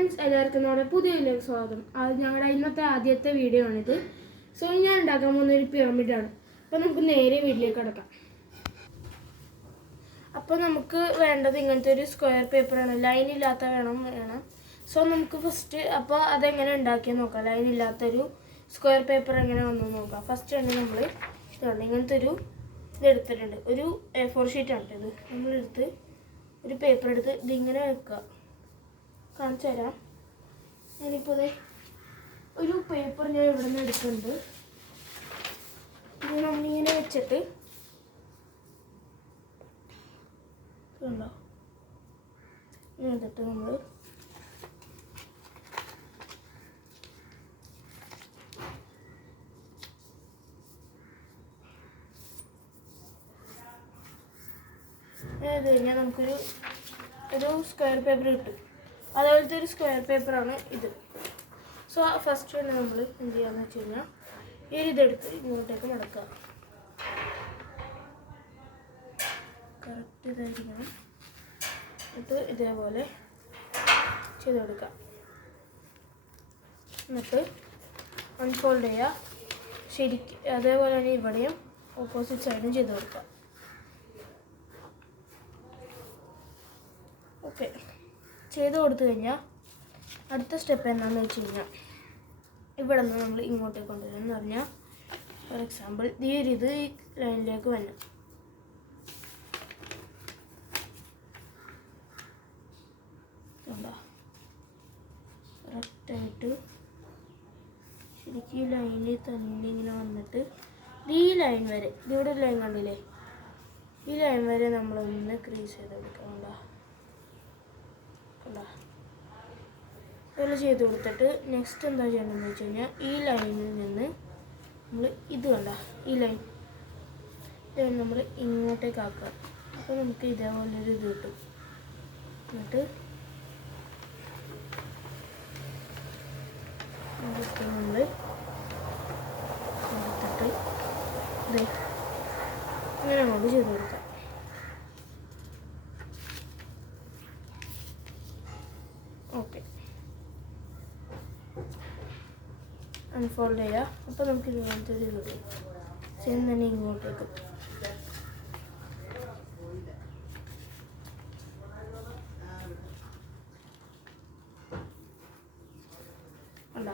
Friends, എല്ലാവർക്കും നമ്മുടെ പുതിയ വീഡിയോയിലേക്ക് സ്വാഗതം. ഞങ്ങളുടെ ഇന്നത്തെ ആദ്യത്തെ വീഡിയോ ആണിത്. സോ ഞാൻ ഉണ്ടാക്കാൻ പോകുന്ന ഒരു പിരമിഡാണ്. അപ്പോൾ നമുക്ക് നേരെ വീട്ടിലേക്ക് കിടക്കാം. അപ്പോൾ നമുക്ക് വേണ്ടത് ഇങ്ങനത്തെ ഒരു സ്ക്വയർ പേപ്പറാണ്. ലൈൻ ഇല്ലാത്ത വേണം. സോ നമുക്ക് ഫസ്റ്റ് അപ്പോൾ അതെങ്ങനെ ഉണ്ടാക്കിയെന്ന് നോക്കാം. ലൈൻ ഇല്ലാത്തൊരു സ്ക്വയർ പേപ്പർ എങ്ങനെ വന്നു നോക്കാം. ഫസ്റ്റ് തന്നെ നമ്മൾ ഇതുണ്ട് ഇങ്ങനത്തെ ഒരു ഇതെടുത്തിട്ടുണ്ട്. ഒരു A4 ഷീറ്റാണ് ഇത്. നമ്മളെടുത്ത് ഒരു പേപ്പർ എടുത്ത് ഇതിങ്ങനെ വെക്കുക. കാണിച്ചു തരാം. ഞാനിപ്പോൾ ഒരു പേപ്പർ ഞാൻ ഇവിടെ നിന്ന് എടുക്കുന്നുണ്ട്. ഇത് നമ്മളിങ്ങനെ വെച്ചിട്ട് ഉണ്ടോ എന്നിട്ട് നമ്മൾ ഇത് കഴിഞ്ഞാൽ നമുക്കൊരു സ്ക്വയർ പേപ്പർ കിട്ടും. അതുപോലത്തെ ഒരു സ്ക്വയർ പേപ്പറാണ് ഇത്. സോ ഫസ്റ്റ് തന്നെ നമ്മൾ എന്ത് ചെയ്യാന്ന് വെച്ച് കഴിഞ്ഞാൽ ഈ ഇതെടുത്ത് ഇങ്ങോട്ടേക്ക് മടക്കുക. കറക്റ്റ് ഇതായിരിക്കണം. എന്നിട്ട് ഇതേപോലെ ചെയ്ത് കൊടുക്കുക. എന്നിട്ട് അൺഫോൾഡ് ചെയ്യുക. ശരിക്കും അതേപോലെ തന്നെ ഇവിടെയും ഓപ്പോസിറ്റ് സൈഡും ചെയ്ത് കൊടുക്കുക. ഓക്കെ, ചെയ്ത് കൊടുത്തു കഴിഞ്ഞാൽ അടുത്ത സ്റ്റെപ്പ് എന്താണെന്ന് വെച്ച് കഴിഞ്ഞാൽ ഇവിടെ നിന്ന് നമ്മൾ ഇങ്ങോട്ടേക്ക് കൊണ്ടുവരും എന്ന് പറഞ്ഞാൽ ഫോർ എക്സാമ്പിൾ ഈ ലൈനിലേക്ക് വരണം. കറക്റ്റായിട്ട് ശരിക്കും ഈ ലൈനിൽ തന്നെ ഇങ്ങനെ വന്നിട്ട് ഈ ലൈൻ വരെ, ഇവിടെ ഒരു ലൈൻ കണ്ടില്ലേ, ഈ ലൈൻ വരെ നമ്മളൊന്ന് ക്രീസ് ചെയ്ത് കൊടുക്കാം. ഇതുപോലെ ചെയ്ത് കൊടുത്തിട്ട് നെക്സ്റ്റ് എന്താ ചെയ്യണമെന്ന് വെച്ച് കഴിഞ്ഞാൽ ഈ ലൈനിൽ നിന്ന് നമ്മൾ ഇത് ഈ ലൈൻ നമ്മൾ ഇങ്ങോട്ടേക്ക് ആക്കുക. അപ്പോൾ നമുക്ക് ഇതേപോലൊരു ഇത് കിട്ടും. എന്നിട്ട് നമ്മൾ കൊടുത്തിട്ട് ഇങ്ങനെ കൊണ്ട് ചെയ്ത് കൊടുക്കാം. ഓക്കെ, അൺഫോൾഡ് ചെയ്യുക. അപ്പോൾ നമുക്ക് ഇങ്ങനത്തെ ഒരു ഇത് സെയിം തന്നെ ഇങ്ങോട്ടേക്ക്. അല്ല,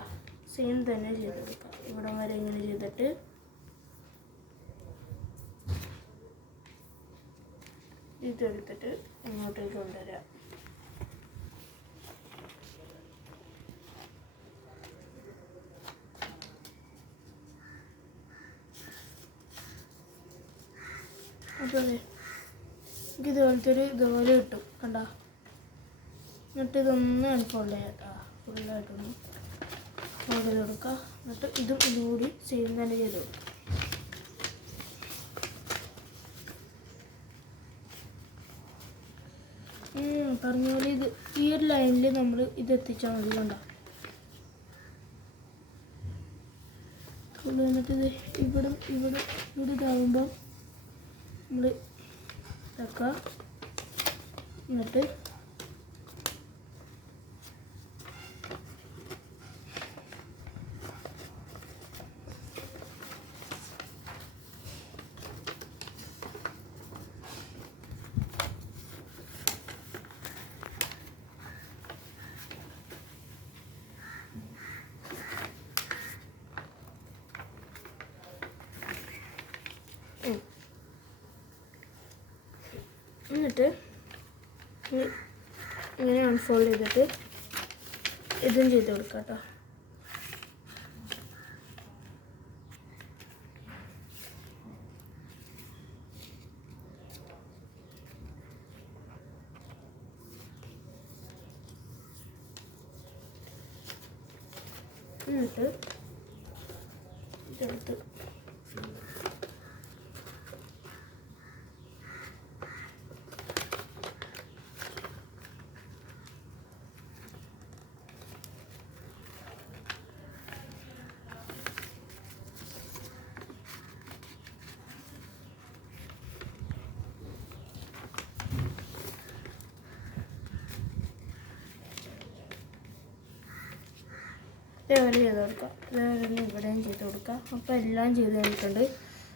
സെയിം തന്നെ ചെയ്ത് കൊടുക്കാം. ഇവിടം വരെ ഇങ്ങനെ ചെയ്തിട്ട് ഇതെടുത്തിട്ട് ഇങ്ങോട്ടേക്ക് കൊണ്ടുവരാം. അപ്പോൾ എനിക്ക് ഇതുപോലെ കിട്ടും. കണ്ടോ? എന്നിട്ട് ഇതൊന്ന് അൺഫോൾഡ് ചെയ്യാം കേട്ടോ. ഫുള്ളായിട്ടൊന്ന് ഫോൾഡ് ചെയ്ത് കൊടുക്കുക. എന്നിട്ട് ഇതുകൂടി സെയിം തന്നെ ചെയ്ത് കൊടുക്കുക. പറഞ്ഞ പോലെ ഈ ഒരു ലൈനിൽ നമ്മൾ എത്തിച്ചാൽ മതി. കണ്ടോ? എന്നിട്ട് ഇവിടെ ഇതാകുമ്പോൾ നമ്മൾ ഇതാക്കുക. എന്നിട്ട് ഇങ്ങനെ അൺഫോൾഡ് ചെയ്തിട്ട് ഇതും ചെയ്ത് കൊടുക്കാം കേട്ടോ. എന്നിട്ട് ഇതെടുത്ത് ഇതേപോലെ ചെയ്ത് കൊടുക്കാം. ഇതേപോലെ ഇവിടെയും ചെയ്ത് കൊടുക്കാം. അപ്പോൾ എല്ലാം ചെയ്ത് കഴിഞ്ഞിട്ടുണ്ട്.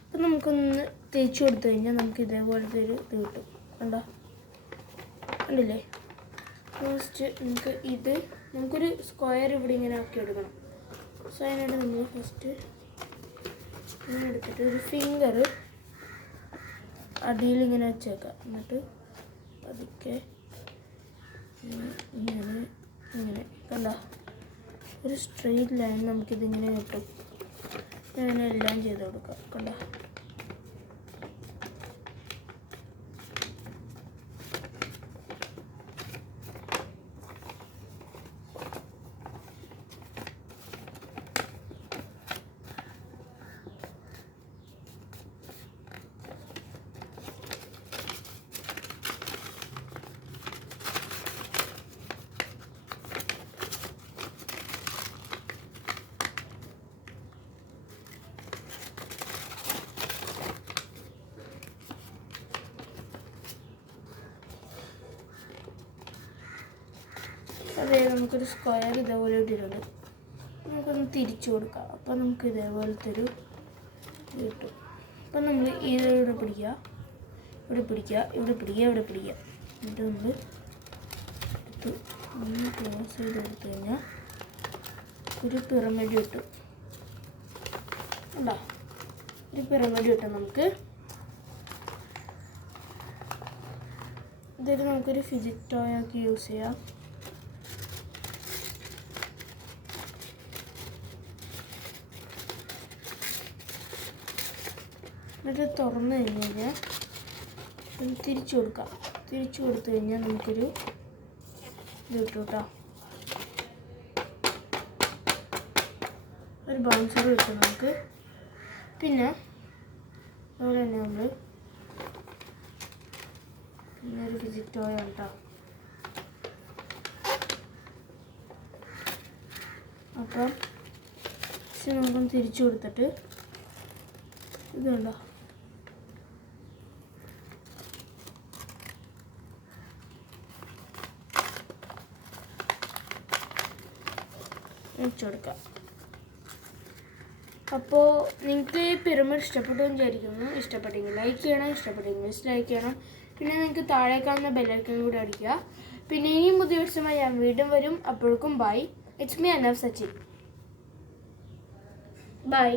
അപ്പം നമുക്കൊന്ന് തേച്ച് കൊടുത്തു കഴിഞ്ഞാൽ നമുക്ക് ഇതേപോലത്തെ ഒരു ഇത് കിട്ടും. കണ്ടോ, കണ്ടില്ലേ? ഫസ്റ്റ് നമുക്കൊരു സ്ക്വയർ ഇവിടെ ഇങ്ങനെ ആക്കി എടുക്കണം. സോ അതിനായിട്ട് നമ്മൾ ഫസ്റ്റ് ഇങ്ങനെ എടുത്തിട്ട് ഒരു ഫിംഗർ അടിയിൽ ഇങ്ങനെ വെച്ചേക്കാം. എന്നിട്ട് പതുക്കെ ഇങ്ങനെ കണ്ടോ, ഒരു സ്ട്രെയിറ്റ് ലൈൻ നമുക്കിതിങ്ങനെ കിട്ടും. അങ്ങനെ എല്ലാം ചെയ്ത് കൊടുക്കാം. കണ്ടോ, അതേ നമുക്കൊരു സ്ക്വയർ ഇതേപോലെ ഇട്ടിട്ടുണ്ട്. നമുക്കൊന്ന് തിരിച്ചു കൊടുക്കാം. അപ്പോൾ നമുക്ക് ഇതേപോലത്തെ ഒരു കിട്ടും. അപ്പം നമ്മൾ ഇവിടെ പിടിക്കുക, ഇവിടെ പിടിക്കുക, ഇവിടെ പിടിക്കുക, ഇവിടെ പിടിക്കുക. എന്നിട്ട് നമ്മൾ ഒന്ന് ക്ലോസ് ചെയ്ത് കൊടുത്തു കഴിഞ്ഞാൽ ഒരു പിറമിഡ് കിട്ടും. ഉണ്ടോ, ഒരു പിറമിഡ് കിട്ടും നമുക്ക്. ഇതൊരു നമുക്കൊരു ഫിസിക്സ് ടോയ് ആക്കി യൂസ് ചെയ്യാം. എന്നിട്ട് തുറന്നു കഴിഞ്ഞാൽ തിരിച്ചു കൊടുക്കാം. തിരിച്ചു കൊടുത്തു കഴിഞ്ഞാൽ നമുക്കൊരു ഇത് കിട്ടും കേട്ടോ, ഒരു ബൗൺസർ കിട്ടും നമുക്ക്. പിന്നെ അതുപോലെ തന്നെ നമ്മൾ പിന്നെ ഒരു ഫിസിക്സ് ടോയ് ആണ് കേട്ടോ. അപ്പം നമുക്കൊന്ന് തിരിച്ചു കൊടുത്തിട്ട് ഇത് കണ്ടോ, വെച്ചു കൊടുക്കാം. അപ്പോൾ നിങ്ങൾക്ക് ഈ പിരമിഡ് ഇഷ്ടപ്പെട്ടു എന്ന് വിചാരിക്കുന്നു. ഇഷ്ടപ്പെട്ടെങ്കിൽ ലൈക്ക് ചെയ്യണം, ഇഷ്ടപ്പെട്ടെങ്കിൽ ഡിസ്ലൈക്ക് ചെയ്യണം. പിന്നെ നിങ്ങൾക്ക് താഴെ കാണുന്ന ബെല്ലൈക്കൺ കൂടി അടിക്കുക. പിന്നെ ഇനിയും പുതിയ ദിവസമായി ഞാൻ വീണ്ടും വരും. അപ്പോഴേക്കും bye. It's me Anav Sachin. By.